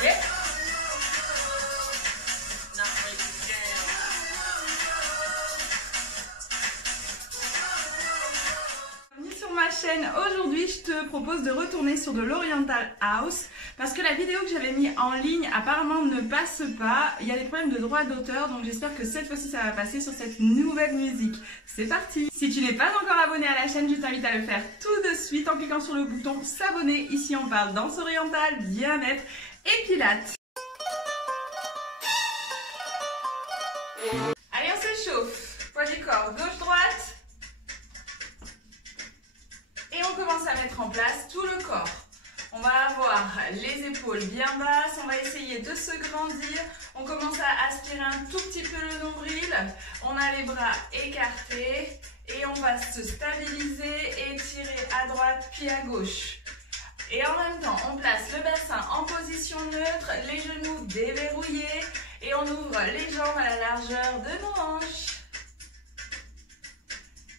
Et bienvenue sur ma chaîne. Aujourd'hui, je te propose de retourner sur de l'Oriental House parce que la vidéo que j'avais mise en ligne apparemment ne passe pas. Il y a des problèmes de droit d'auteur, donc j'espère que cette fois-ci ça va passer sur cette nouvelle musique. C'est parti! Si tu n'es pas encore abonné à la chaîne, je t'invite à le faire tout de suite en cliquant sur le bouton s'abonner. Ici on parle danse orientale, bien-être et pilates. Allez, on s'échauffe. Poids du corps, gauche-droite. Et on commence à mettre en place tout le corps. On va avoir les épaules bien basses, on va essayer de se grandir. On commence à aspirer un tout petit peu le nombril. On a les bras écartés et on va se stabiliser et tirer à droite puis à gauche. Et en même temps, on place le bassin en position neutre, les genoux déverrouillés et on ouvre les jambes à la largeur de nos hanches.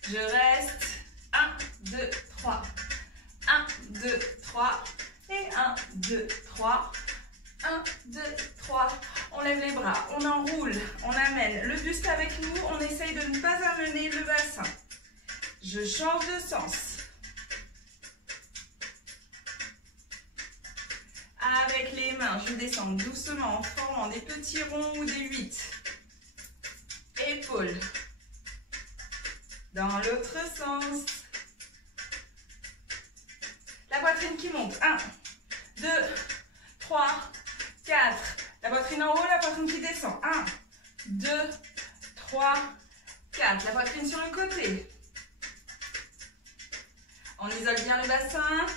Je reste. 1, 2, 3. 1, 2, 3. Et 1, 2, 3. 1, 2, 3. On lève les bras, on enroule, on amène le buste avec nous. On essaye de ne pas amener le bassin. Je change de sens. Avec les mains, je descends doucement en formant des petits ronds ou des 8. Épaules. Dans l'autre sens. La poitrine qui monte. 1, 2, 3, 4. La poitrine en haut, la poitrine qui descend. 1, 2, 3, 4. La poitrine sur le côté. On isole bien le bassin.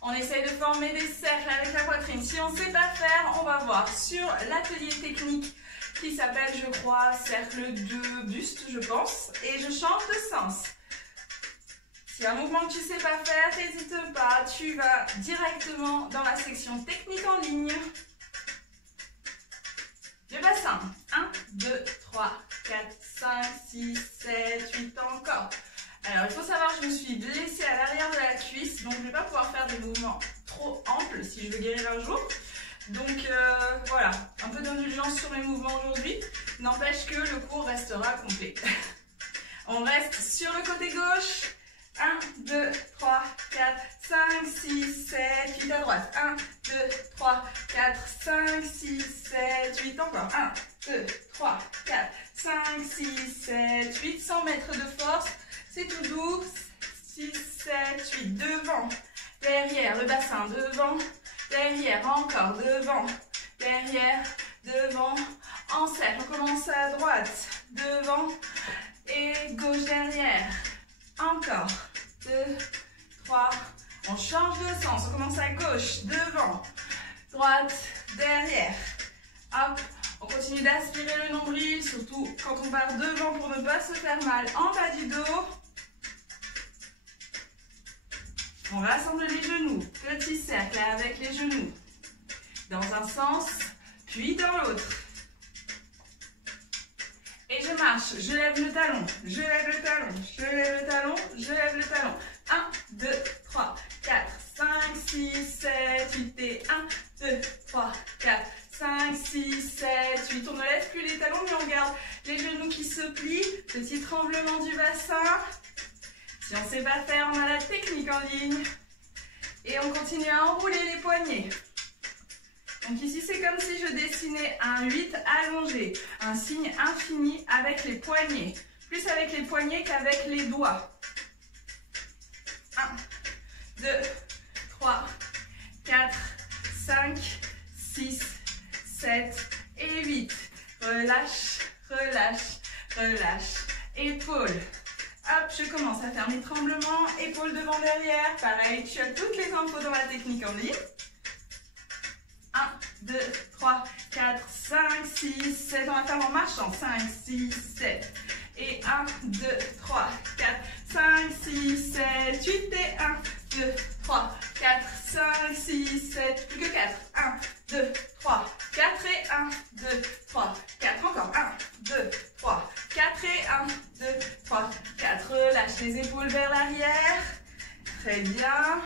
On essaye de former des cercles avec la poitrine. Si on ne sait pas faire, on va voir sur l'atelier technique qui s'appelle, je crois, cercle de buste, je pense. Et je change de sens. S'il y a un mouvement que tu ne sais pas faire, n'hésite pas. Tu vas directement dans la section technique en ligne. Le bassin. 1, 2, 3, 4, 5, 6, 7, 8, encore. Alors, il faut savoir que je me suis blessée à l'arrière de la cuisse, donc je ne vais pas pouvoir faire des mouvements trop amples si je veux guérir un jour. Donc voilà, un peu d'indulgence sur mes mouvements aujourd'hui, n'empêche que le cours restera complet. On reste sur le côté gauche. 1, 2, 3, 4, 5, 6, 7, 8 à droite. 1, 2, 3, 4, 5, 6, 7, 8 encore. 1, 2, 3, 4, 5, 6, 7, 8. Sans mettre de force, c'est tout doux. 6, 7, 8. Devant, derrière, le bassin, devant. Derrière, encore, devant, derrière, devant, en cercle. On commence à droite, devant et gauche derrière. Encore, 2, 3, on change de sens. On commence à gauche, devant, droite, derrière. Hop, on continue d'aspirer le nombril, surtout quand on part devant pour ne pas se faire mal en bas du dos. On rassemble les genoux, petit cercle avec les genoux, dans un sens, puis dans l'autre. Et je marche, je lève le talon, je lève le talon, je lève le talon, je lève le talon. 1, 2, 3, 4, 5, 6, 7, 8 et 1, 2, 3, 4, 5, 6, 7, 8. On ne lève plus les talons, mais on garde les genoux qui se plient. Petit tremblement du bassin. Si on ne sait pas faire, on a la technique en ligne. Et on continue à enrouler les poignets. Donc ici, c'est comme si je dessinais un 8 allongé, un signe infini avec les poignets. Plus avec les poignets qu'avec les doigts. 1, 2, 3, 4, 5, 6, 7 et 8. Relâche, relâche, relâche. Épaules. Hop, je commence à faire mes tremblements, épaules devant, derrière. Pareil, tu as toutes les infos dans la technique en ligne. 1, 2, 3, 4, 5, 6, 7. On va faire en marchant. 5, 6, 7. Et 1, 2, 3, 4, 5, 6, 7, 8. Et 1, 2, 3, 4, 5, 6, 7. Plus que 4. 1, 2, 3, 4. Et 1, 2, 3, 4. Encore. 1, 2, 3, 4. Et 1, 2, 3, 4. Relâche les épaules vers l'arrière. Très bien.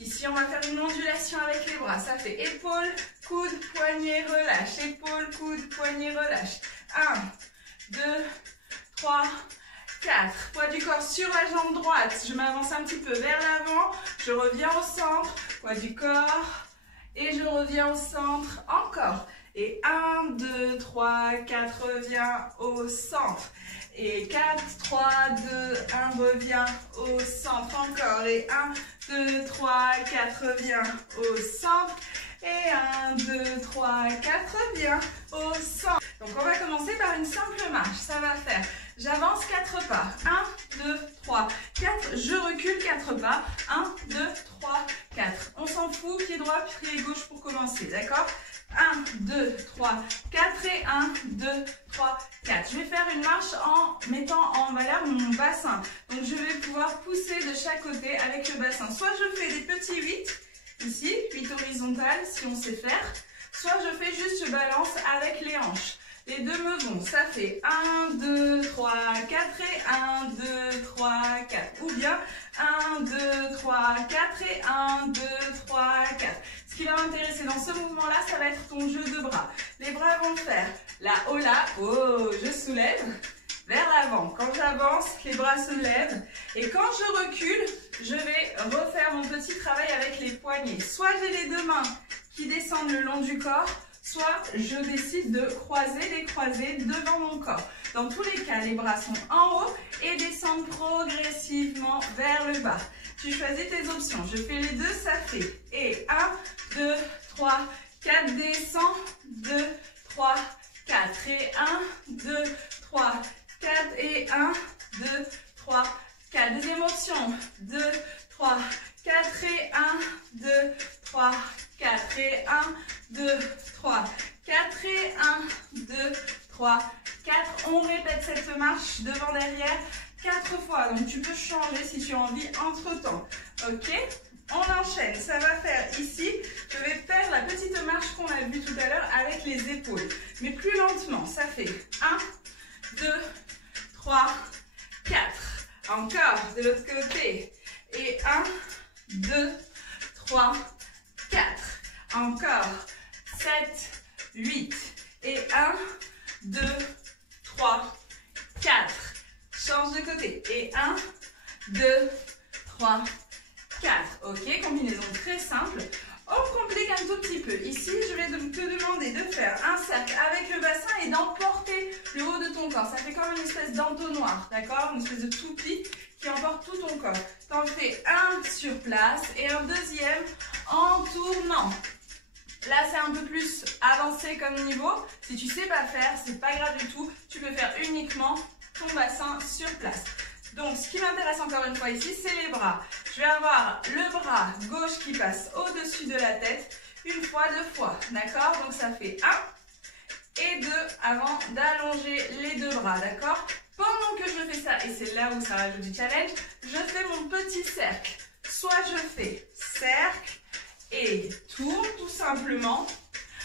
Ici, on va faire une ondulation avec les bras. Ça fait épaule, coude, poignet, relâche. Épaule, coude, poignet, relâche. 1, 2, 3, 4. Poids du corps sur la jambe droite. Je m'avance un petit peu vers l'avant. Je reviens au centre. Poids du corps. Et je reviens au centre. Encore. Et 1, 2, 3, 4. Reviens au centre. Et 4, 3, 2, 1. Reviens au centre. Encore. Et 1, 2, 3, 4. Reviens au centre. Et 1, 2, 3, 4. Reviens au centre. Donc, on va commencer par une simple marche. Ça va faire... J'avance 4 pas. 1, 2, 3, 4. Je recule 4 pas. 1, 2, 3, 4. On s'en fout. Pied droit, pied gauche pour commencer. D'accord? 1, 2, 3, 4 et 1, 2, 3, 4. Je vais faire une marche en mettant en valeur mon bassin. Donc, je vais pouvoir pousser de chaque côté avec le bassin. Soit je fais des petits 8, ici, 8 horizontales si on sait faire. Soit je fais juste, je balance avec les hanches. Les deux me vont, ça fait 1, 2, 3, 4 et 1, 2, 3, 4. Ou bien 1, 2, 3, 4 et 1, 2, 3, 4. Ce qui va m'intéresser dans ce mouvement-là, ça va être ton jeu de bras. Les bras vont faire la hola, oh, je soulève vers l'avant. Quand j'avance, les bras se lèvent. Et quand je recule, je vais refaire mon petit travail avec les poignets. Soit j'ai les deux mains qui descendent le long du corps, soit je décide de croiser les croisés devant mon corps. Dans tous les cas, les bras sont en haut et descendent progressivement vers le bas. Tu choisis tes options. Je fais les deux, ça fait. Et 1, 2, 3, 4, descends. 2, 3, 4. Et 1, 2, 3, 4. Et 1, 2, 3, 4. Deuxième option. 2, 3, 4. Et 1, 2, 3, 4. Et 1, 2, 3, 4 et 1, 2, 3, 4. On répète cette marche devant derrière 4 fois. Donc tu peux changer si tu as envie entre temps. Ok? On enchaîne. Ça va faire ici. Je vais faire la petite marche qu'on a vue tout à l'heure avec les épaules. Mais plus lentement. Ça fait 1, 2, 3, 4. Encore de l'autre côté. Et 1, 2, 3, 4. Encore. 7, 8. Et 1, 2, 3, 4. Change de côté. Et 1, 2, 3, 4. Ok, combinaison très simple. On complique un tout petit peu. Ici, je vais te demander de faire un cercle avec le bassin et d'emporter le haut de ton corps. Ça fait comme une espèce d'entonnoir, d'accord? Une espèce de toupie qui emporte tout ton corps. T'en fais un sur place et un deuxième en tournant. Là, c'est un peu plus avancé comme niveau. Si tu ne sais pas faire, c'est pas grave du tout. Tu peux faire uniquement ton bassin sur place. Donc, ce qui m'intéresse encore une fois ici, c'est les bras. Je vais avoir le bras gauche qui passe au-dessus de la tête une fois, deux fois. D'accord? Donc, ça fait 1 et 2 avant d'allonger les deux bras. D'accord? Pendant que je fais ça, et c'est là où ça rajoute du challenge, je fais mon petit cercle. Soit je fais cercle et tourne tout simplement,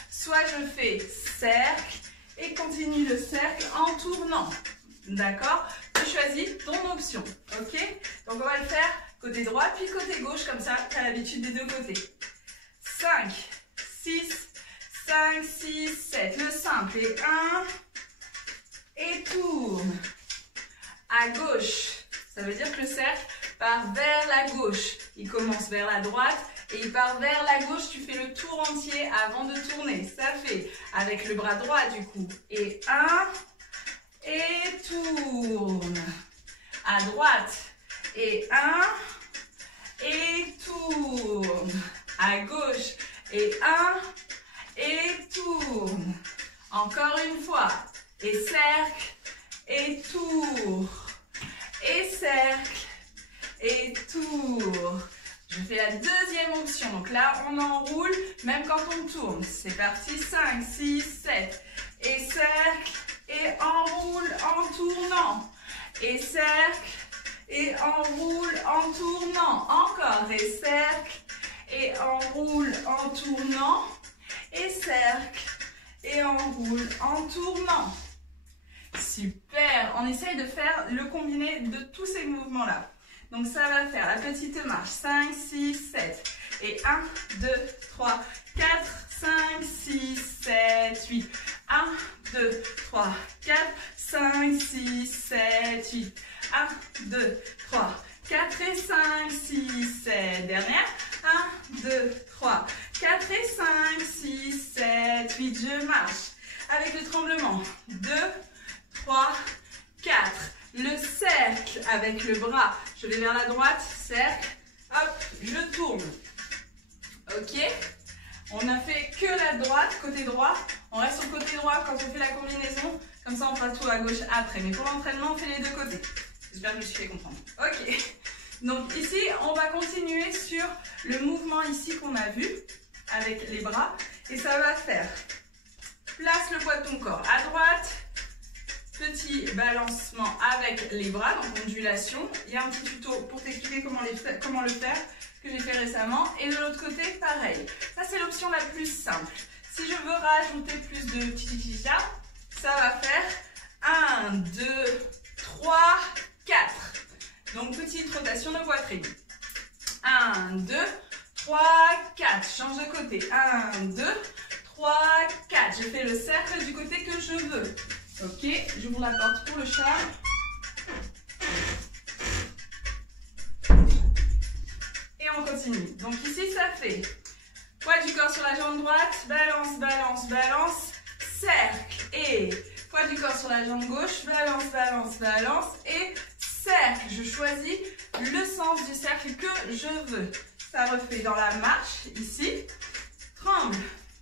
soit je fais cercle et continue le cercle en tournant. D'accord? Tu choisis ton option. Ok? Donc on va le faire côté droit puis côté gauche, comme ça tu as l'habitude des deux côtés. 5, 6, 5, 6, 7. Le simple est 1 et tourne. À gauche, ça veut dire que le cercle part vers la gauche. Il commence vers la droite et il part vers la gauche. Tu fais le tour entier avant de tourner. Ça fait avec le bras droit du coup. Et 1 et tourne. À droite. Et 1 et tourne. À gauche. Et 1 et tourne. Encore une fois. Et cercle. Et tour. Et cercle. Et tour. Je fais la deuxième option. Donc là, on enroule même quand on tourne. C'est parti. 5, 6, 7. Et cercle. Et enroule en tournant. Et cercle. Et enroule en tournant. Encore. Et cercle. Et enroule en tournant. Et cercle. Et enroule en tournant. Super. On essaye de faire le combiné de tous ces mouvements-là. Donc ça va faire la petite marche. 5, 6, 7. 1, 2, 3, 4, 5, 6, 7, 8. 1, 2, 3, 4, 5, 6, 7, 8. 1, 2, 3, 4 et 5, 6, 7. Dernière. 1, 2, 3, 4 et 5, 6, 7, 8. Je marche avec le tremblement. 2, 3, 4. Le cercle avec le bras. Je vais vers la droite. Cercle. Hop, je tourne. Ok. On a fait que la droite, côté droit. On reste au côté droit quand on fait la combinaison. Comme ça, on fera tout à gauche après. Mais pour l'entraînement, on fait les deux côtés. J'espère que je me suis fait comprendre. Ok. Donc ici, on va continuer sur le mouvement ici qu'on a vu avec les bras. Et ça va faire, place le poids de ton corps à droite. Petit balancement avec les bras, donc ondulation. Il y a un petit tuto pour t'expliquer comment le faire que j'ai fait récemment. Et de l'autre côté, pareil. Ça, c'est l'option la plus simple. Si je veux rajouter plus de titi-titi-ta, ça va faire 1, 2, 3, 4. Donc, petite rotation de poitrine. 1, 2, 3, 4. Change de côté. 1, 2, 3, 4. Je fais le cercle du côté que je veux. Ok, j'ouvre la porte pour le chat. Et on continue. Donc ici, ça fait poids du corps sur la jambe droite, balance, balance, balance, cercle. Et poids du corps sur la jambe gauche, balance, balance, balance et cercle. Je choisis le sens du cercle que je veux. Ça refait dans la marche, ici. Tremble,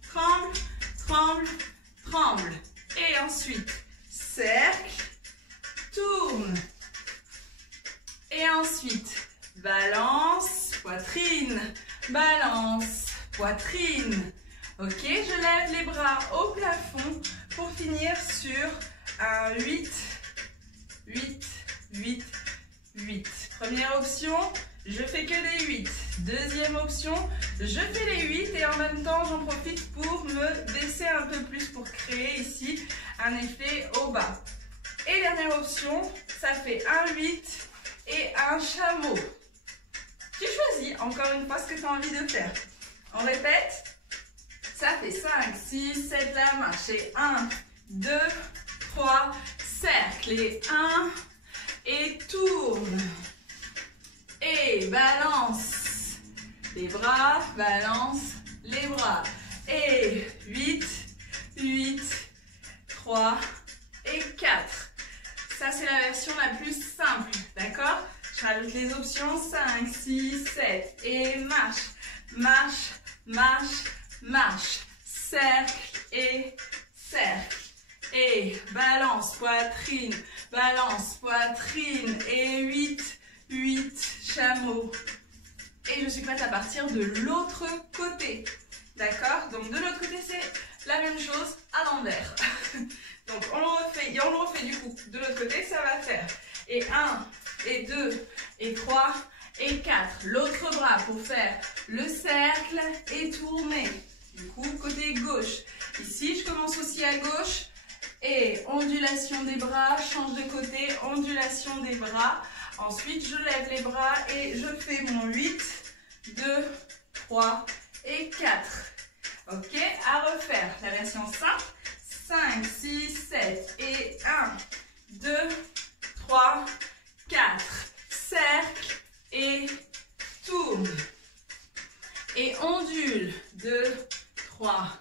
tremble, tremble, tremble. Et ensuite, cercle, tourne. Et ensuite, balance, poitrine, balance, poitrine. Ok, je lève les bras au plafond pour finir sur un 8, 8, 8, 8. Première option, je fais que des 8. Deuxième option, je fais les 8 et en même temps, j'en profite pour me baisser un peu plus pour créer ici un effet au bas. Et dernière option, ça fait un 8 et un chameau. Tu choisis encore une fois ce que tu as envie de faire. On répète. Ça fait 5, 6, 7, la marche. Et 1, 2, 3, cercle. Et 1, et tourne. Et balance. Les bras, balance les bras. Et 8, 8, 3 et 4. Ça, c'est la version la plus simple. D'accord? Je rajoute les options 5, 6, 7. Et marche, marche, marche, marche. Cercle et cercle. Et balance, poitrine, et 8, 8, chameau. Et je suis prête à partir de l'autre côté. D'accord? Donc de l'autre côté, c'est la même chose à l'envers. Donc on le refait du coup. De l'autre côté, ça va faire. Et 1, et 2, et 3, et 4. L'autre bras pour faire le cercle et tourner. Du coup, côté gauche. Ici, je commence aussi à gauche. Et ondulation des bras, change de côté, ondulation des bras. Ensuite, je lève les bras et je fais mon 8, 2, 3 et 4. Ok, à refaire. La version simple. 5, 6, 7 et 1, 2, 3, 4. Cercle et tourne. Et ondule. 2, 3,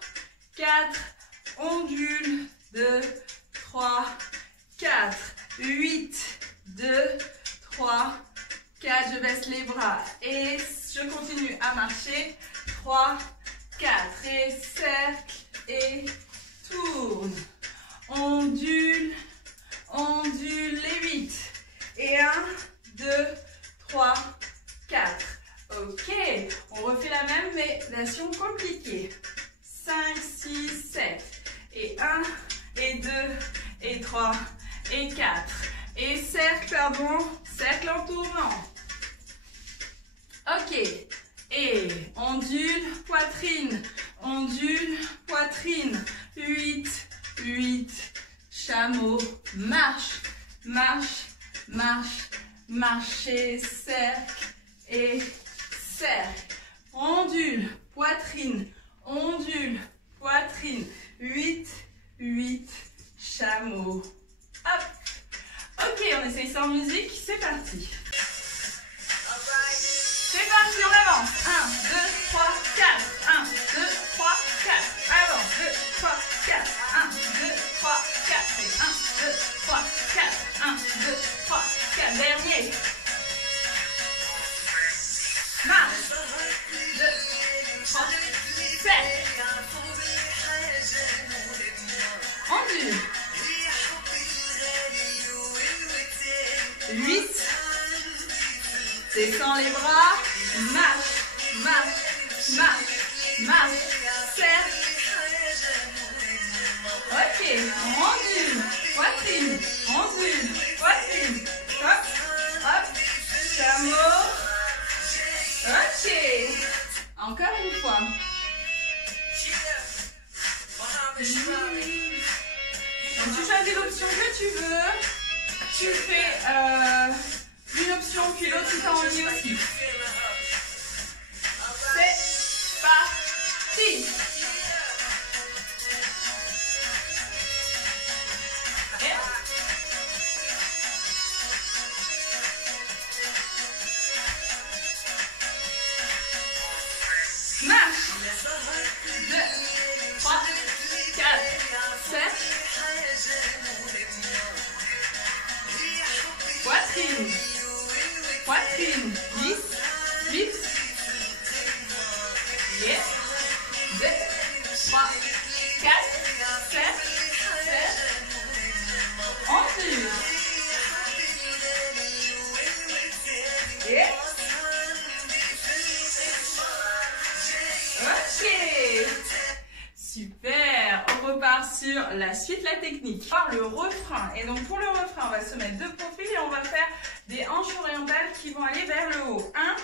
4. Ondule. 2, 3, 4. 8, 2, 3, 4. Je baisse les bras et je continue à marcher. 3, 4. Et cercle et tourne. Ondule. Ondule les 8. Et 1, 2, 3, 4. Ok, on refait la même mais version compliquée. 5, 6, 7. Et 1, et 2, et 3, et 4. Et cercle, pardon, cercle en tournant. Ok, et ondule, poitrine, 8, 8, chameau, marche, marche, marche, marcher, cercle et cercle. Ondule. ondule, poitrine, ondule, poitrine. 8, 8, chameau. Hop. Ok, on essaye sans musique, c'est parti. C'est parti, on avance. 1, 2, 3, 4. 1, 2, 3, 4. Avance. 2, 3, 4. 1, 2, 3, 4. Et 1, 2, 3, 4. 1, 2, 3, 4. Dernier. Marche. 2, 3, 7. Ondule. 8. Descends les bras. Marche, marche, marche, marche. Serre. Ok. Ondule. Poitrine. Ondule. Poitrine. Hop, hop. Chameau. Ok. Encore une fois. Donc tu choisis l'option que tu veux. Tu fais une option puis l'autre tu t'ennuies aussi. C'est parti. Marche. 2, 3, 4, 7. Poitrine. Poitrine. 10, 8. Yes. 2, 3, 4, 7. 7. Ondule. Et ok. Super. On repart sur la suite, la technique. Le refrain. Et donc pour le refrain, on va se mettre de profil et on va faire des hanches orientales qui vont aller vers le haut. 1,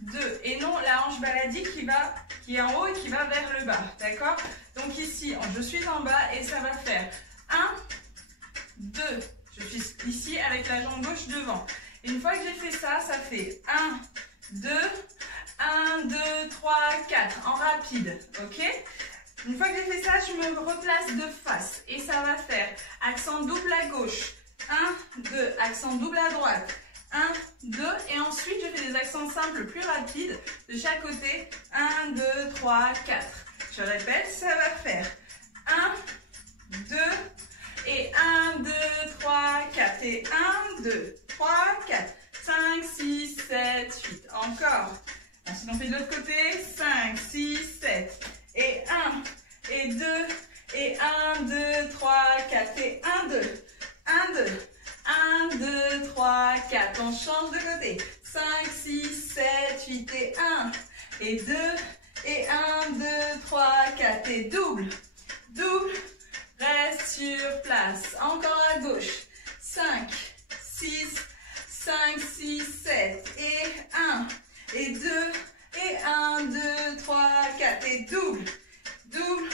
2. Et non la hanche baladie qui est en haut et qui va vers le bas. D'accord? Donc ici, je suis en bas et ça va faire 1, 2. Je suis ici avec la jambe gauche devant. Et une fois que j'ai fait ça, ça fait 1, 2, 1, 2, 3, 4 en rapide. Ok? Une fois que j'ai fait ça, je me replace de face et ça va faire accent double à gauche. 1, 2, accent double à droite. 1, 2 et ensuite je fais des accents simples plus rapides de chaque côté. 1, 2, 3, 4. Je répète, ça va faire 1, 2 et 1, 2, 3, 4 et 1, 2, 3, 4, 5, 6, 7, 8. Encore. Ensuite on fait de l'autre côté. 5, 6, 7 et 1 et 2 et 1, 2, 3, 4 et 1, 2, 1, 2, 1, 2, 3, 4. On change de côté. 5, 6, 7, 8 et 1 et 2 et 1, 2, 3, 4 et double, double. Reste sur place. Encore à gauche. 5, 6, 5, 6, 7 et 1 et 2 et 1, 2, 3, 4 et double, double.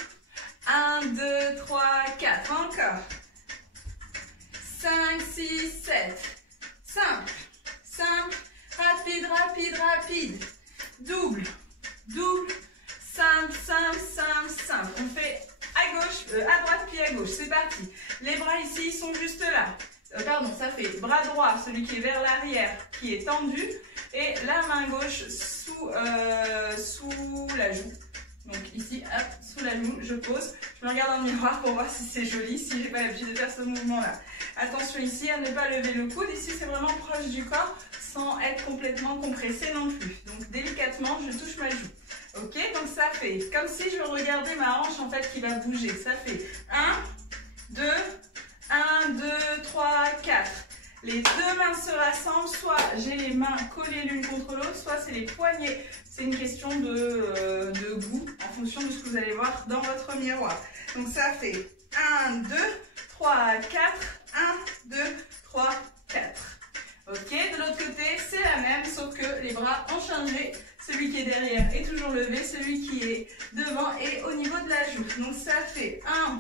1, 2, 3, 4. Encore. 5, 6, 7. Simple, simple. Rapide, rapide, rapide. Double, double. Simple, simple, simple, simple. On fait à gauche, à droite puis à gauche. C'est parti. Les bras ici, ils sont juste là. Pardon, ça fait bras droit, celui qui est vers l'arrière, qui est tendu. Et la main gauche sous la joue. Donc ici, hop, sous la joue, je pose. Je me regarde dans le miroir pour voir si c'est joli, si j'ai pas l'habitude de faire ce mouvement-là. Attention ici à ne pas lever le coude. Ici, c'est vraiment proche du corps sans être complètement compressé non plus. Donc délicatement, je touche ma joue. Ok, donc ça fait comme si je regardais ma hanche en fait qui va bouger. Ça fait 1, 2, 1, 2, 3, 4. Les deux mains se rassemblent, soit j'ai les mains collées l'une contre l'autre, soit c'est les poignets. C'est une question de goût en fonction de ce que vous allez voir dans votre miroir. Donc ça fait 1, 2, 3, 4, 1, 2, 3, 4. Ok, de l'autre côté, c'est la même, sauf que les bras ont changé. Celui qui est derrière est toujours levé, celui qui est devant est au niveau de la joue. Donc ça fait 1,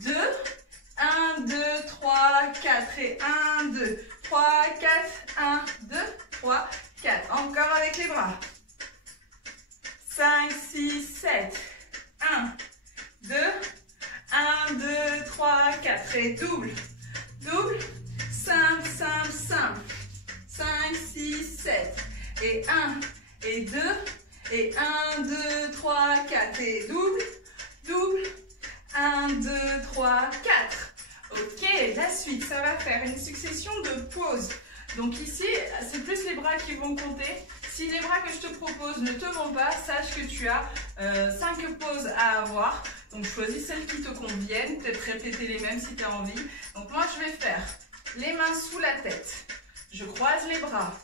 2, 1, 2, 3, 4 et 1, 2, 3, 4, 1, 2, 3, 4. Encore avec les bras. 5, 6, 7. 1, 2, 1, 2, 3, 4. Et double, double, simple, simple, simple. 5, 6, 7. Et 1, et 2, et 1, 2, 3, 4. Et double, double, 1, 2, 3, 4. Ok, la suite, ça va faire une succession de pauses. Donc ici, c'est plus les bras qui vont compter. Si les bras que je te propose ne te vont pas, sache que tu as 5 pauses à avoir. Donc choisis celles qui te conviennent, peut-être répéter les mêmes si tu as envie. Donc moi, je vais faire les mains sous la tête. Je croise les bras.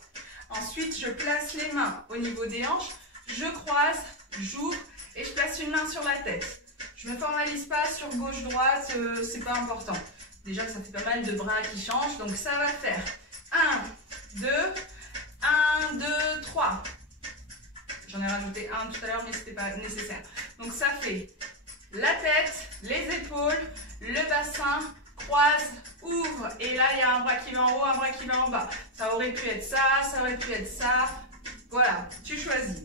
Ensuite, je place les mains au niveau des hanches. Je croise, j'ouvre et je place une main sur la tête. Je ne me formalise pas sur gauche-droite, c'est pas important. Déjà que ça fait pas mal de bras qui changent, donc ça va faire 1, 2, 1, 2, 3. J'en ai rajouté un tout à l'heure, mais ce n'était pas nécessaire. Donc ça fait la tête, les épaules, le bassin, croise, ouvre. Et là, il y a un bras qui va en haut, un bras qui va en bas. Ça aurait pu être ça, ça aurait pu être ça. Voilà, tu choisis.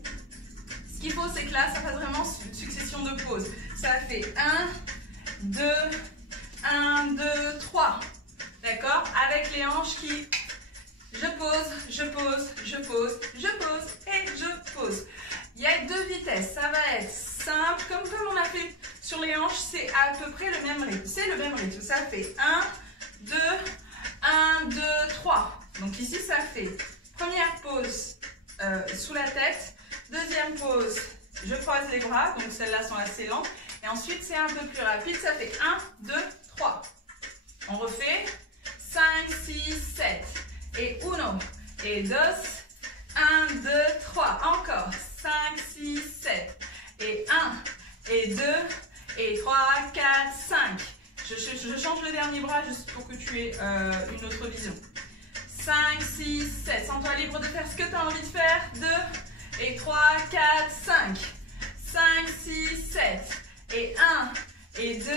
Ce qu'il faut, c'est que là, ça fasse vraiment une succession de pauses. Ça fait 1, 2, 1, 2, 3. D'accord? Avec les hanches qui... Je pose, je pose, je pose, je pose et je pose. Il y a 2 vitesses. Ça va être simple. Comme on a fait sur les hanches, c'est à peu près le même rythme. C'est le même rythme. Ça fait 1, 2, 1, 2, 3. Donc ici, ça fait première pause sous la tête. Deuxième pause, je croise les bras, donc celles-là sont assez lentes. Et ensuite, c'est un peu plus rapide, ça fait 1, 2, 3. On refait 5, 6, 7. Et 1, et 2, 1, 2, 3. Encore 5, 6, 7. Et 1, et 2, et 3, 4, 5. Je change le dernier bras juste pour que tu aies une autre vision. 5, 6, 7. Sens-toi libre de faire ce que tu as envie de faire. 2, et 3, 4, 5, 5, 6, 7, et 1, et 2,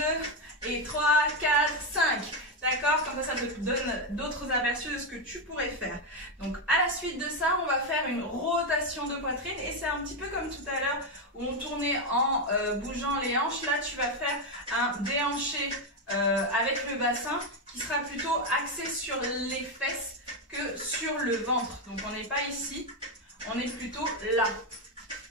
et 3, 4, 5. D'accord? Comme ça te donne d'autres aperçus de ce que tu pourrais faire. Donc, à la suite de ça, on va faire une rotation de poitrine. Et c'est un petit peu comme tout à l'heure où on tournait en bougeant les hanches. Là, tu vas faire un déhanché avec le bassin qui sera plutôt axé sur les fesses que sur le ventre. Donc, on n'est pas ici. On est plutôt là.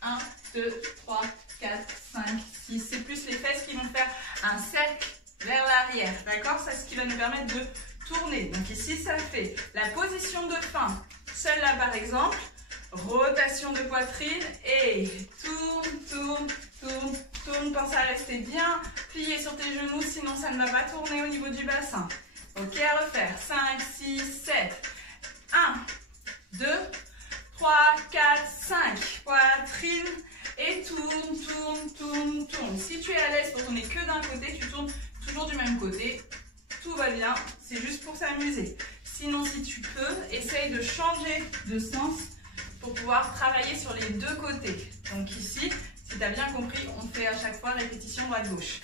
1, 2, 3, 4, 5, 6. C'est plus les fesses qui vont faire un cercle vers l'arrière. D'accord? C'est ce qui va nous permettre de tourner. Donc ici, ça fait la position de fin. Celle-là, par exemple. Rotation de poitrine. Et tourne, tourne, tourne, tourne. Pense à rester bien plié sur tes genoux. Sinon, ça ne va pas tourner au niveau du bassin. Ok, à refaire. 5, 6, 7. 1, 2, 3, 4, 5, poitrine et tourne, tourne, tourne, tourne. Si tu es à l'aise pour tourner que d'un côté, tu tournes toujours du même côté. Tout va bien, c'est juste pour s'amuser. Sinon, si tu peux, essaye de changer de sens pour pouvoir travailler sur les deux côtés. Donc ici, si tu as bien compris, on fait à chaque fois répétition droite-gauche.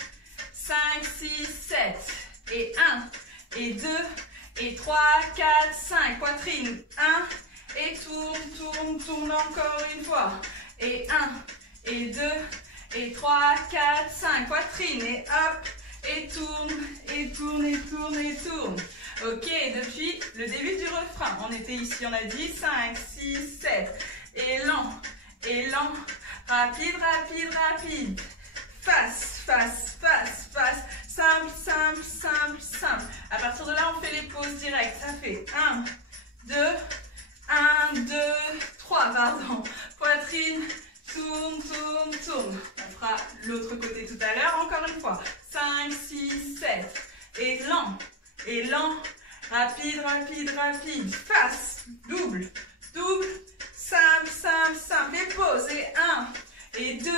5, 6, 7 et 1 et 2 et 3, 4, 5, poitrine, 1 et tourne, tourne, tourne encore une fois. Et 1, et 2, et 3, 4, 5. Poitrine, et hop, et tourne, et tourne, et tourne, et tourne. Ok, depuis le début du refrain, on était ici, on a dit 5, 6, 7. Et lent, rapide, rapide, rapide. Face, face, face, face. Simple, simple, simple, simple. À partir de là, on fait les pauses directes. Ça fait 1, 2, 1, 2, 3, pardon. Poitrine, tourne, tourne, tourne. On fera l'autre côté tout à l'heure. Encore une fois. 5, 6, 7. Et lent, rapide, rapide, rapide. Face, double, double, simple, simple, simple. Et pause. Et 1, et 2,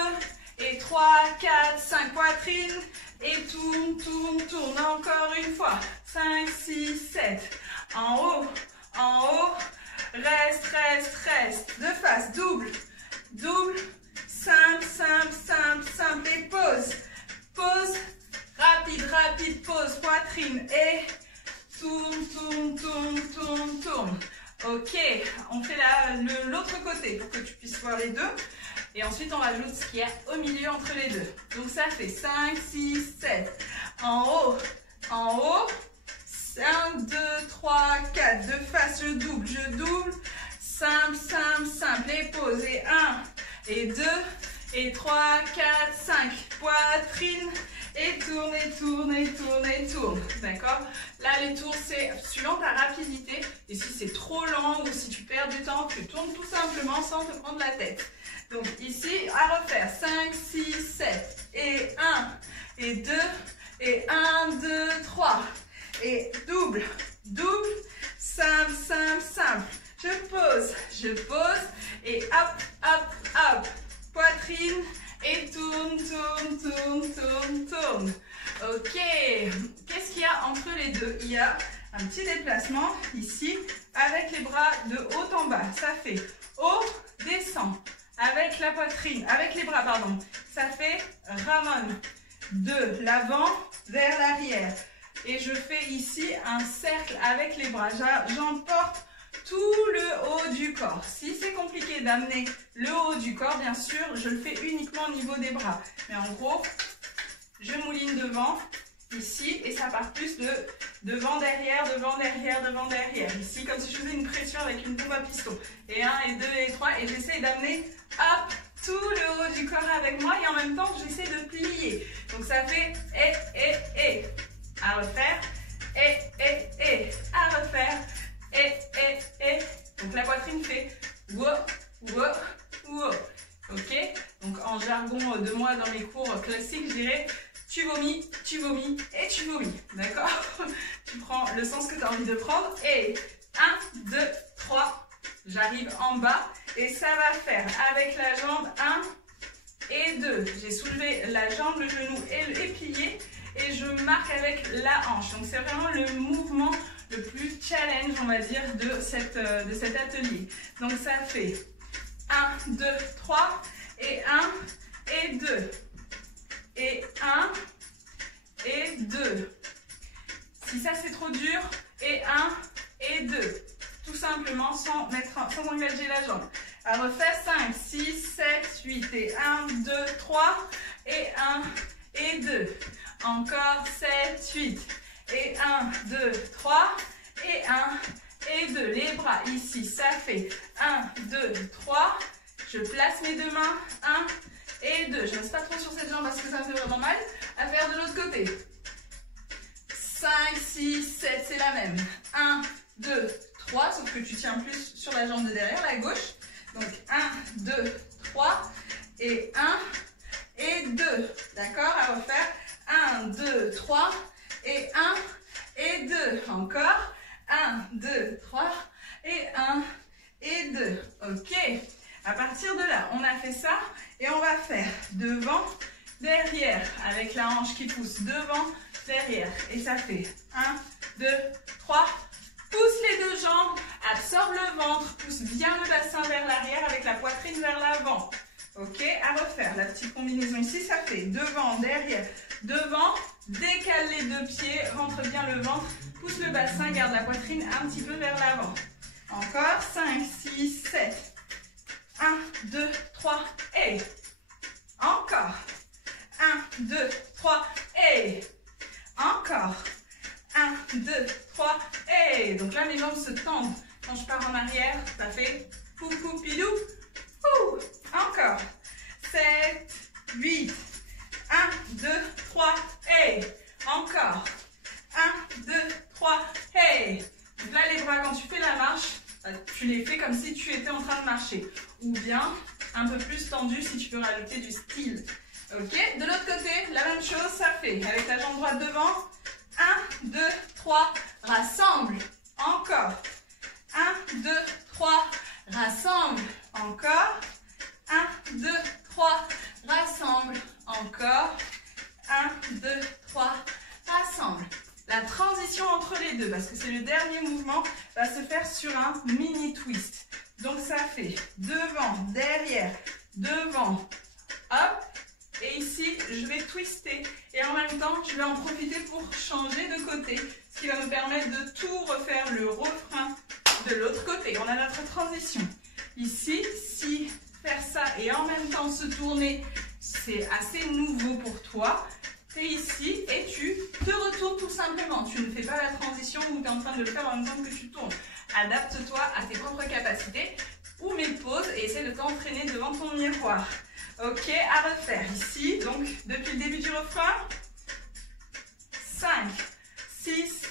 et 3, 4, 5. Poitrine, et tourne, tourne, tourne. Encore une fois. 5, 6, 7. En haut, en haut. Reste, reste, reste. De face, double, double, simple, simple, simple, simple. Et pause, pause, rapide, rapide, pause, poitrine. Et tourne, tourne, tourne, tourne, tourne. Ok, on fait l'autre côté pour que tu puisses voir les deux. Et ensuite, on rajoute ce qu'il y a au milieu entre les deux. Donc, ça fait 5, 6, 7. En haut. 1, 2, 3, 4. De face, je double. Simple, simple, simple. Et pause. Et 1, et 2, et 3, 4, 5. Poitrine. Et tourne, et tourne, et tourne, et tourne. D'accord? Là, les tours, c'est suivant ta rapidité. Et si c'est trop lent ou si tu perds du temps, tu tournes tout simplement sans te prendre la tête. Donc ici, à refaire. 5, 6, 7. Et 1, et 2, et 1, 2, 3. Et double. Simple, simple, simple. Je pose. Et hop. Poitrine. Et tourne. Ok. Qu'est-ce qu'il y a entre les deux? Il y a un petit déplacement ici avec les bras de haut en bas. Ça fait haut, descend. Avec la poitrine, avec les bras, pardon. Ça fait ramène de l'avant vers l'arrière. Et je fais ici un cercle avec les bras. J'emporte tout le haut du corps. Si c'est compliqué d'amener le haut du corps, bien sûr, je le fais uniquement au niveau des bras. Mais en gros, je mouline devant, ici, et ça part plus de devant, derrière. Ici, comme si je faisais une pression avec une pompe à piston. Et 1, et 2, et 3, et j'essaie d'amener, hop, tout le haut du corps avec moi, et en même temps, j'essaie de plier. Donc ça fait, et. À refaire, et. À refaire, et. Donc la poitrine fait wo. Ok? Donc en jargon de moi dans mes cours classiques, je dirais tu vomis et tu vomis. D'accord? Tu prends le sens que tu as envie de prendre. Et 1, 2, 3. J'arrive en bas et ça va faire avec la jambe 1 et 2. J'ai soulevé la jambe, le genou et plié. Et je marque avec la hanche. Donc c'est vraiment le mouvement le plus challenge, on va dire, de cet atelier. Donc ça fait 1, 2, 3, et 1, et 2. Et 1, et 2. Si ça c'est trop dur, et 1, et 2. Tout simplement sans engager la jambe. À refaire 5, 6, 7, 8. Et 1, 2, 3, et 1, et 2. Encore 7, 8. Et 1, 2, 3. Et 1, et 2. Les bras ici, ça fait 1, 2, 3. Je place mes deux mains. 1 et 2. Je ne reste pas trop sur cette jambe parce que ça me fait vraiment mal. À faire de l'autre côté. 5, 6, 7, c'est la même. 1, 2, 3. Sauf que tu tiens plus sur la jambe de derrière, la gauche. Donc 1, 2, 3. Et 1 et 2. D'accord? À refaire. 1, 2, 3, et 1, et 2. Encore. 1, 2, 3, et 1, et 2. Ok. À partir de là, on a fait ça, et on va faire devant, derrière, avec la hanche qui pousse devant, derrière. Et ça fait 1, 2, 3. Pousse les deux jambes, absorbe le ventre, pousse bien le bassin vers l'arrière avec la poitrine vers l'avant. Ok, à refaire. La petite combinaison ici, ça fait devant, derrière, devant, décale les deux pieds, rentre bien le ventre, pousse le bassin, garde la poitrine un petit peu vers l'avant. Encore, 5, 6, 7. 1, 2, 3, et. Encore. 1, 2, 3, et. Encore. 1, 2, 3, et. Donc là, mes jambes se tendent. Quand je pars en arrière, ça fait pouf, pouf, pilou. Ouh. Encore. 7, 8. 1, 2, 3, et. Encore. 1, 2, 3, et. Donc là, les bras, quand tu fais la marche, tu les fais comme si tu étais en train de marcher. Ou bien, un peu plus tendu si tu peux rajouter du style. Ok, de l'autre côté, la même chose, ça fait. Avec la jambe droite devant. 1, 2, 3, rassemble. Encore. 1, 2, 3, rassemble. Encore. 1, 2, 3, rassemble. Encore. 1, 2, 3, rassemble. La transition entre les deux, parce que c'est le dernier mouvement, va se faire sur un mini twist. Donc ça fait devant, derrière, devant, hop. Et ici, je vais twister. Et en même temps, je vais en profiter pour changer de côté. Ce qui va me permettre de tout refaire le refrain de l'autre côté. On a notre transition. Ici, si faire ça et en même temps se tourner, c'est assez nouveau pour toi. Tu es ici et tu te retournes tout simplement. Tu ne fais pas la transition où tu es en train de le faire en même temps que tu tournes. Adapte-toi à tes propres capacités ou mets pause et essaie de t'entraîner devant ton miroir. Ok, à refaire ici. Donc, depuis le début du refrain, 5, 6,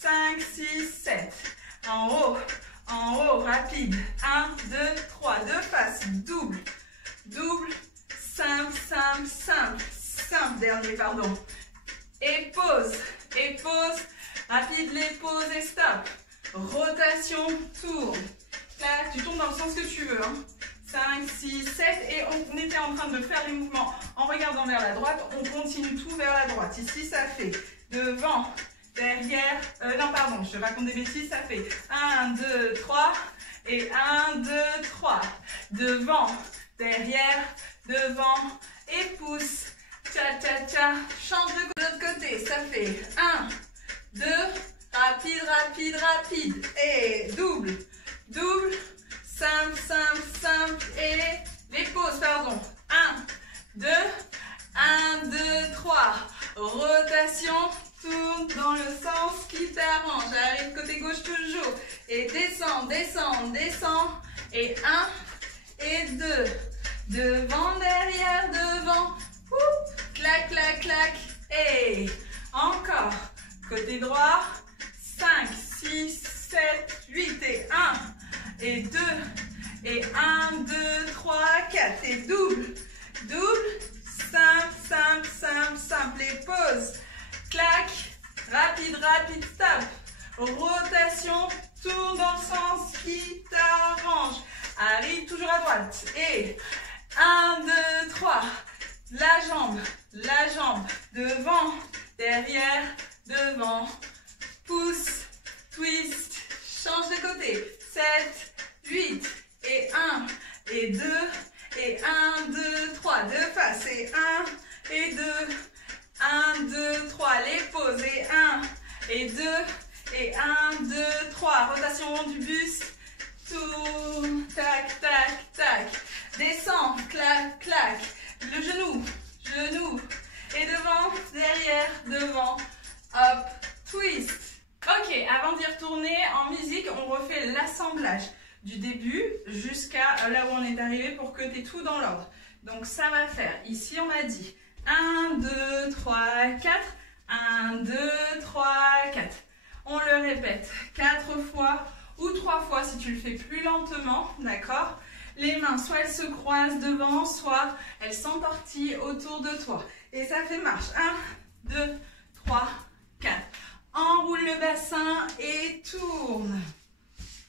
5, 6, 7. En haut, rapide. 1, 2, 3. De face, double, double, simple, simple, simple. Simple, dernier, pardon. Et pause, rapide les pauses et stop. Rotation, tourne. Là, tu tournes dans le sens que tu veux. Hein. 5, 6, 7. Et on était en train de faire les mouvements en regardant vers la droite. On continue tout vers la droite. Ici, ça fait devant, derrière. Non, pardon, je raconte des bêtises. Ça fait 1, 2, 3. Et 1, 2, 3. Devant, derrière, devant. Et pousse. Tcha, tcha, tcha. Change de l'autre côté. Ça fait 1, 2, rapide, rapide, rapide. Et double, double, simple, simple, simple. Et les pauses, pardon. 1, 2, 1, 2, 3. Rotation, tourne dans le sens qui t'arrange. Arrive côté gauche toujours. Et descends, descends, descends. Et 1 et 2. Devant, derrière, devant. Ouh, clac, clac, clac. Et encore. Côté droit. 5, 6, 7, 8. Et 1 et 2. Et 1, 2, 3, 4. Et double. Double. Simple, simple, simple, simple. Et pause. Clac. Rapide, rapide, stop. Rotation. Tourne dans le sens qui t'arrange. Arrive toujours à droite. Et 1, 2, 3. La jambe, devant, derrière, devant, pousse, twist, change de côté, 7, 8, et 1, et 2, et 1, 2, 3, de face, et 1, et 2, 1, 2, 3, les pauses, et 1, et 2, et 1, 2, 3, rotation du buste, tourne, tac, tac, tac, descend, clac, clac, le genou, genou, et devant, derrière, devant, hop, twist. Ok, avant d'y retourner, en musique, on refait l'assemblage du début jusqu'à là où on est arrivé pour que tu aies tout dans l'ordre. Donc ça va faire, ici on a dit 1, 2, 3, 4, 1, 2, 3, 4. On le répète 4 fois ou 3 fois si tu le fais plus lentement, d'accord ? Les mains, soit elles se croisent devant, soit elles s'entortillent autour de toi. Et ça fait marche. 1, 2, 3, 4. Enroule le bassin et tourne.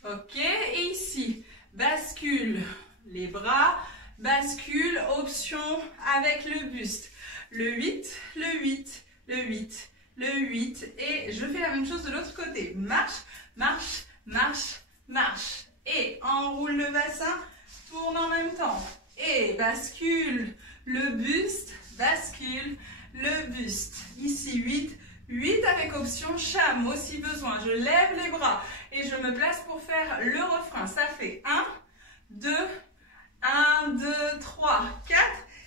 Ok, et ici, bascule les bras, bascule, option avec le buste. Le 8, le 8, le 8, le 8. Et je fais la même chose de l'autre côté. Marche, marche, marche, marche. Et enroule le bassin. Tourne en même temps et bascule le buste, bascule le buste. Ici 8, 8 avec option chameau si besoin. Je lève les bras et je me place pour faire le refrain. Ça fait 1, 2, 1, 2, 3, 4.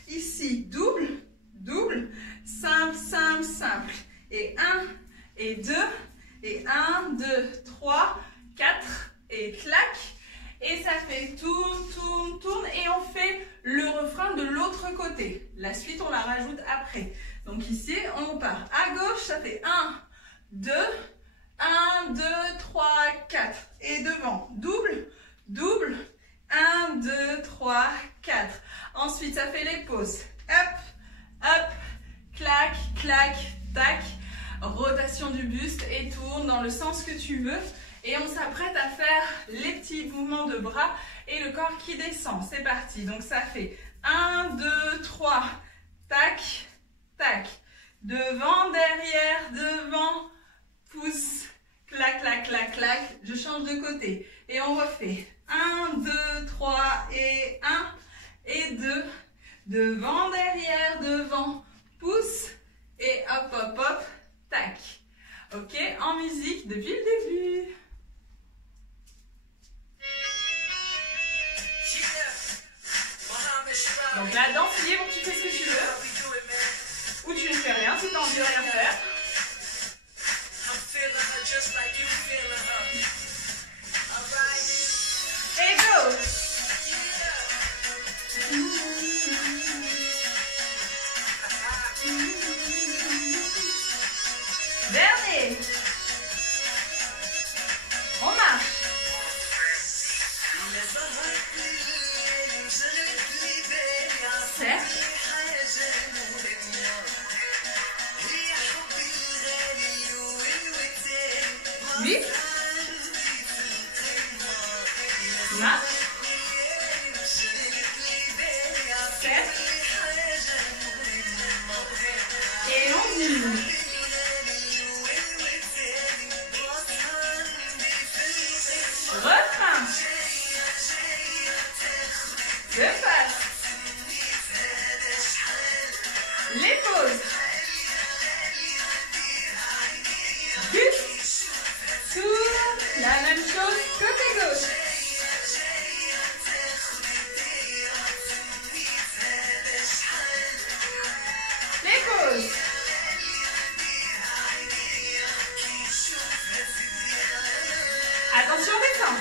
Ici double, double, simple, simple, simple. Et 1, et 2, et 1, 2, 3, 4, et clac. Et ça fait tourne, tourne, tourne. Et on fait le refrain de l'autre côté. La suite, on la rajoute après. Donc ici, on part à gauche. Ça fait 1, 2, 1, 2, 3, 4. Et devant, double, double. 1, 2, 3, 4. Ensuite, ça fait les pauses. Hop, hop, clac, clac, tac. Rotation du buste et tourne dans le sens que tu veux. Et on s'apprête à faire les petits mouvements de bras et le corps qui descend. C'est parti. Donc ça fait 1, 2, 3. Tac, tac. Devant, derrière, devant. Pouce. Clac, clac, clac, clac. Je change de côté. Et on refait 1, 2, 3 et 1 et 2. Devant, derrière, devant. Pouce. Et hop, hop, hop. Tac. Ok, en musique depuis le début. La danse libre, tu fais ce que tu veux. Ou tu ne fais rien si tu as envie de rien faire. Et go! Dernier. On marche. Cercle. 8. Marche. 7. Et on diminue. Refrain. De face. Les pauses. But. Tour. La même chose côté gauche. Les pauses. Attention, descend.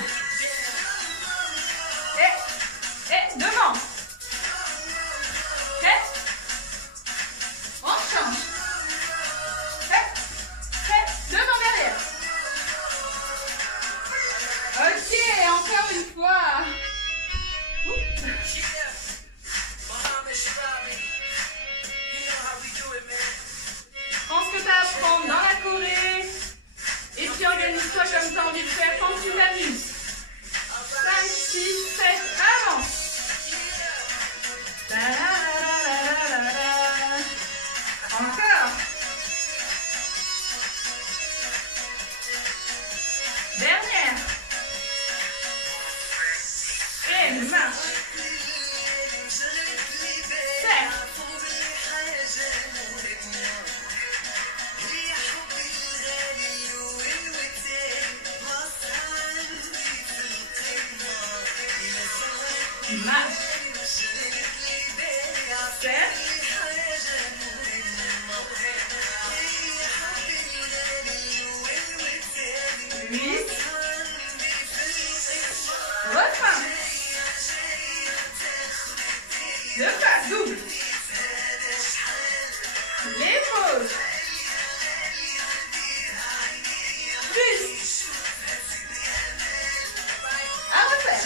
Et devant. Et on change. Et devant, derrière. Ok, encore une fois. Prends ce que tu as à apprendre dans la Corée. Et puis organise-toi comme tu as envie de faire quand tu t'amuses. 5, 6, 7, avance. Encore. Dernière. Et marche. Serre. Marche. Serre. 8. Refrain. De face, double. Les pauses. Plus. À refaire.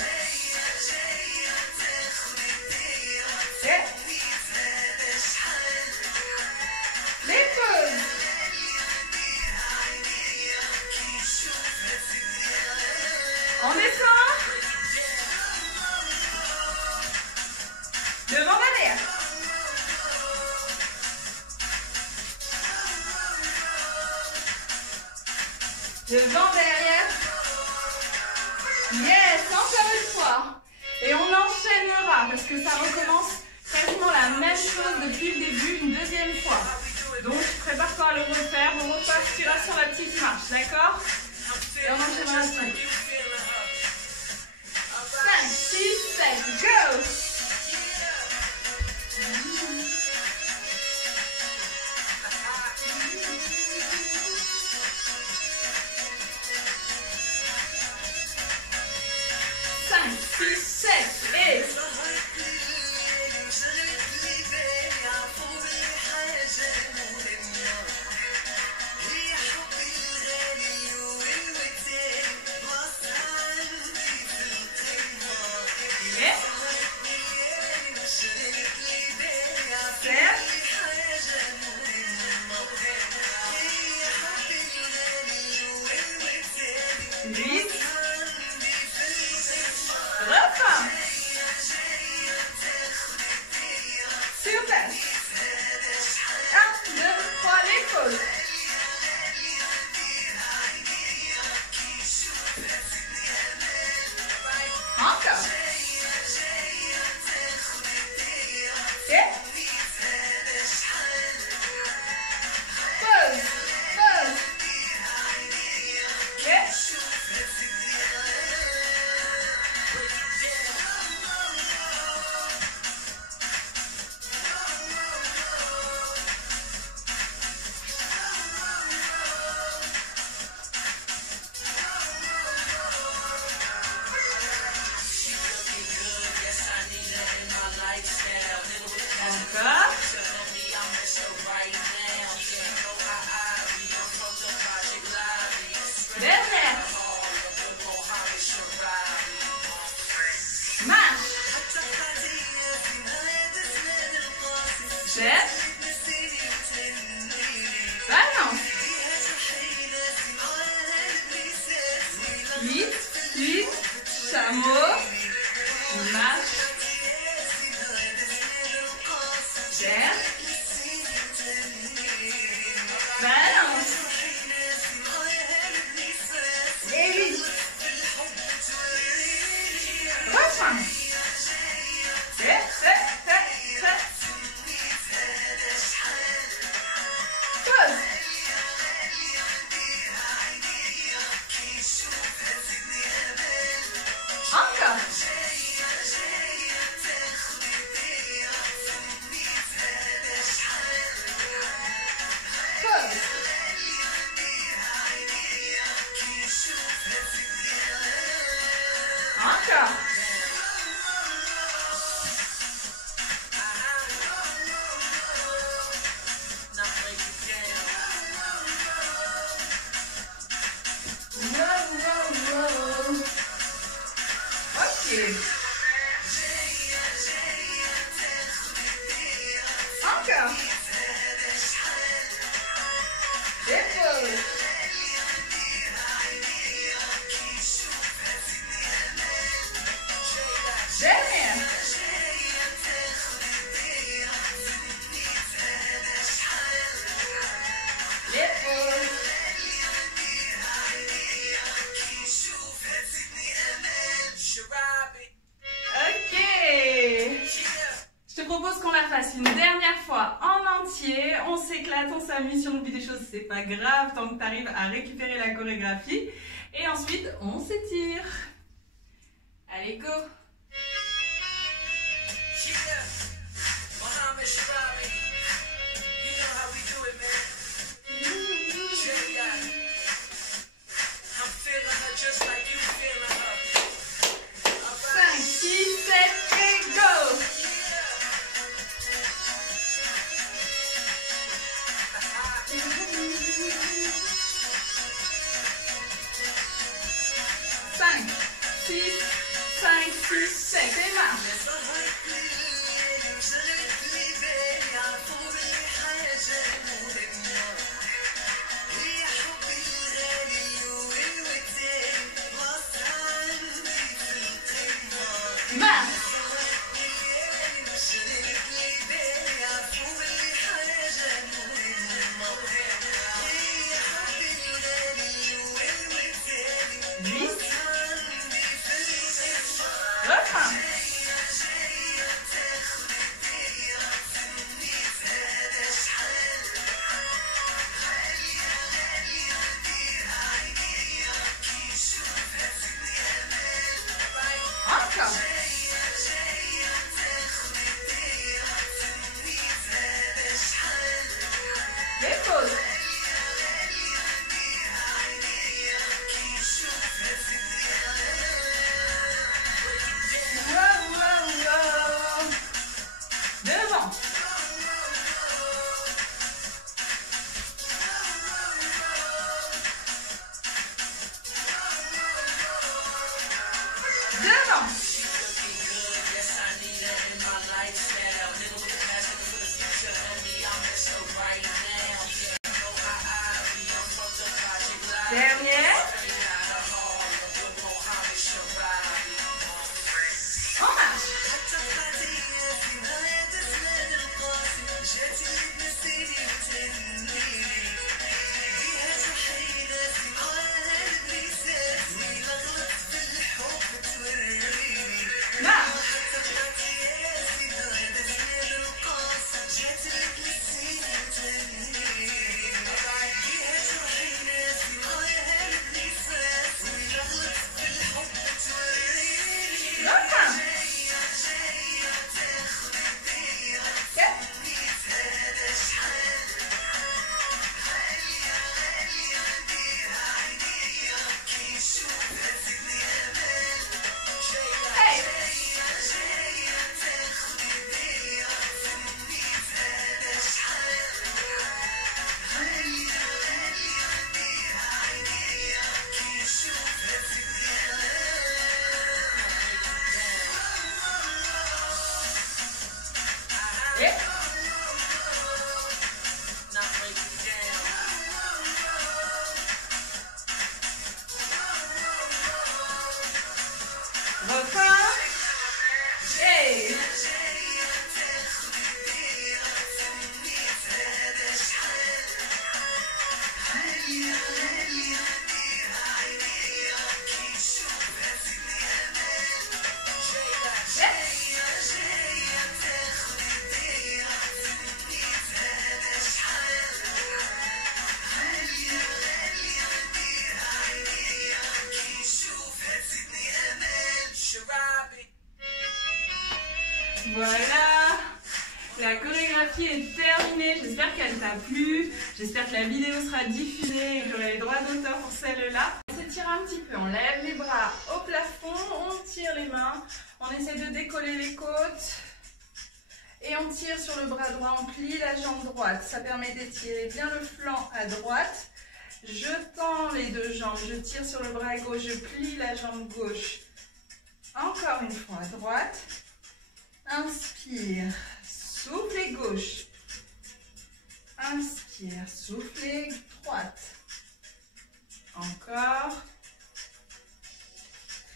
Et les pauses. On descend. Devant, derrière. Devant, derrière. Yes, encore une fois. Et on enchaînera parce que ça recommence quasiment la même chose depuis le début, une deuxième fois. Donc, prépare-toi à le refaire. On repartira sur la petite marche, d'accord? Et on enchaînera dessus. 5, 6, 7, go! Cinq, 6, 7 et serre, balance, vite, chameau, marche, serre, balance, et vite, refrain, serre, pause, encore, pause, encore. Wow. Ok. Encore. Épaule. Derrière. L'épaule. Ok. Je te propose qu'on la fasse une dernière fois en entier. On s'éclate, on s'amuse. Si on oublie des choses, c'est pas grave tant que tu arrives à récupérer la chorégraphie. Et ensuite, on s'étire. Allez, go. Dernière. On marche. La chorégraphie est terminée, j'espère qu'elle t'a plu, j'espère que la vidéo sera diffusée et que j'aurai les droits d'auteur pour celle-là. On s'étire un petit peu, on lève les bras au plafond, on tire les mains, on essaie de décoller les côtes et on tire sur le bras droit, on plie la jambe droite, ça permet d'étirer bien le flanc à droite. Je tends les deux jambes, je tire sur le bras gauche, je plie la jambe gauche. Encore une fois, droite. Inspire, soufflez gauche. Inspire, soufflez droite. Encore.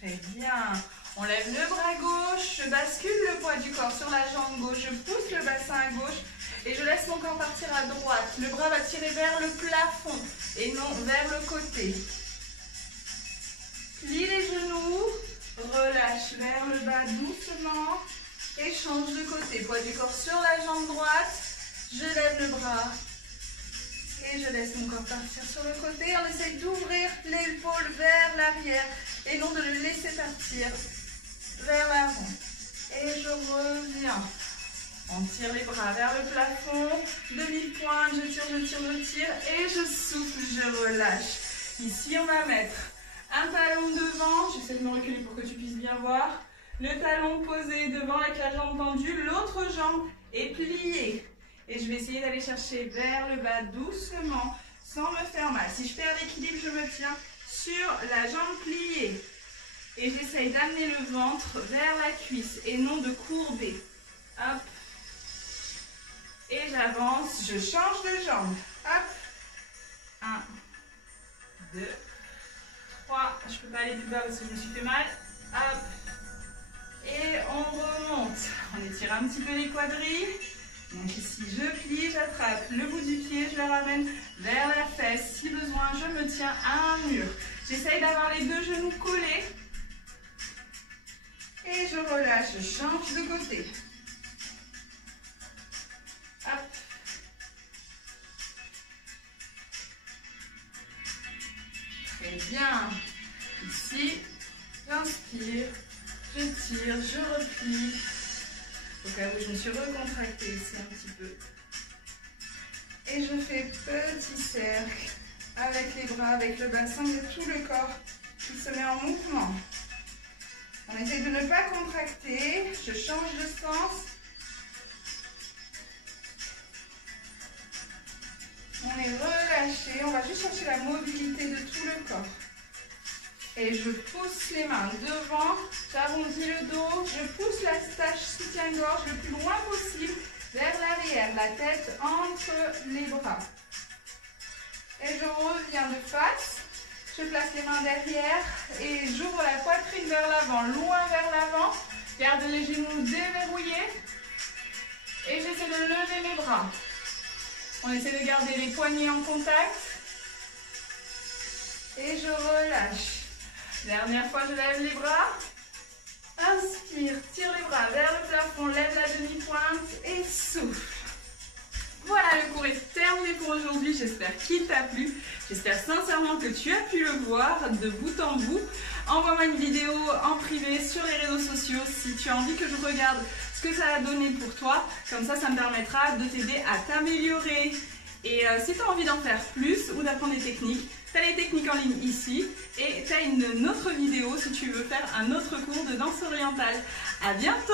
Très bien. On lève le bras gauche, je bascule le poids du corps sur la jambe gauche, je pousse le bassin à gauche et je laisse mon corps partir à droite. Le bras va tirer vers le plafond et non vers le côté. Plie les genoux, relâche vers le bas doucement et change de côté. Poids du corps sur la jambe droite, je lève le bras et je laisse mon corps partir sur le côté. On essaye d'ouvrir l'épaule vers l'arrière et non de le laisser partir vers l'avant. Et je reviens. On tire les bras vers le plafond, demi-pointe, je tire et je souffle, je relâche. Ici, on va mettre un talon devant, j'essaie de me reculer pour que tu puisses bien voir. Le talon posé devant avec la jambe tendue, l'autre jambe est pliée. Et je vais essayer d'aller chercher vers le bas doucement, sans me faire mal. Si je perds l'équilibre, je me tiens sur la jambe pliée. Et j'essaye d'amener le ventre vers la cuisse et non de courber. Hop. Et j'avance, je change de jambe. Hop. 1, 2, 3. Je ne peux pas aller plus bas parce que je me suis fait mal. Hop. Et on remonte. On étire un petit peu les quadrilles. Donc ici, je plie, j'attrape le bout du pied, je le ramène vers la fesse. Si besoin, je me tiens à un mur. J'essaye d'avoir les deux genoux collés. Et je relâche, je change de côté. Hop. Très bien. Ici, j'inspire, je tire, je replie. Au cas où je me suis recontractée ici un petit peu. Et je fais petit cercle avec les bras, avec le bassin de tout le corps qui se met en mouvement. On essaie de ne pas contracter, je change de sens. On est relâché, on va juste chercher la mobilité de tout le corps. Et je pousse les mains devant, j'arrondis le dos, je pousse la tâche soutien-gorge le plus loin possible vers l'arrière, la tête entre les bras. Et je reviens de face, je place les mains derrière et j'ouvre la poitrine vers l'avant, loin vers l'avant. Garde les genoux déverrouillés et j'essaie de lever mes bras. On essaie de garder les poignets en contact et je relâche. Dernière fois, je lève les bras. Inspire, tire les bras vers le plafond, lève la demi-pointe et souffle. Voilà, le cours est terminé pour aujourd'hui. J'espère qu'il t'a plu. J'espère sincèrement que tu as pu le voir de bout en bout. Envoie-moi une vidéo en privé sur les réseaux sociaux si tu as envie que je regarde ce que ça a donné pour toi. Comme ça, ça me permettra de t'aider à t'améliorer. Et si tu as envie d'en faire plus ou d'apprendre des techniques, tu as les techniques en ligne ici et tu as une autre vidéo si tu veux faire un autre cours de danse orientale. À bientôt!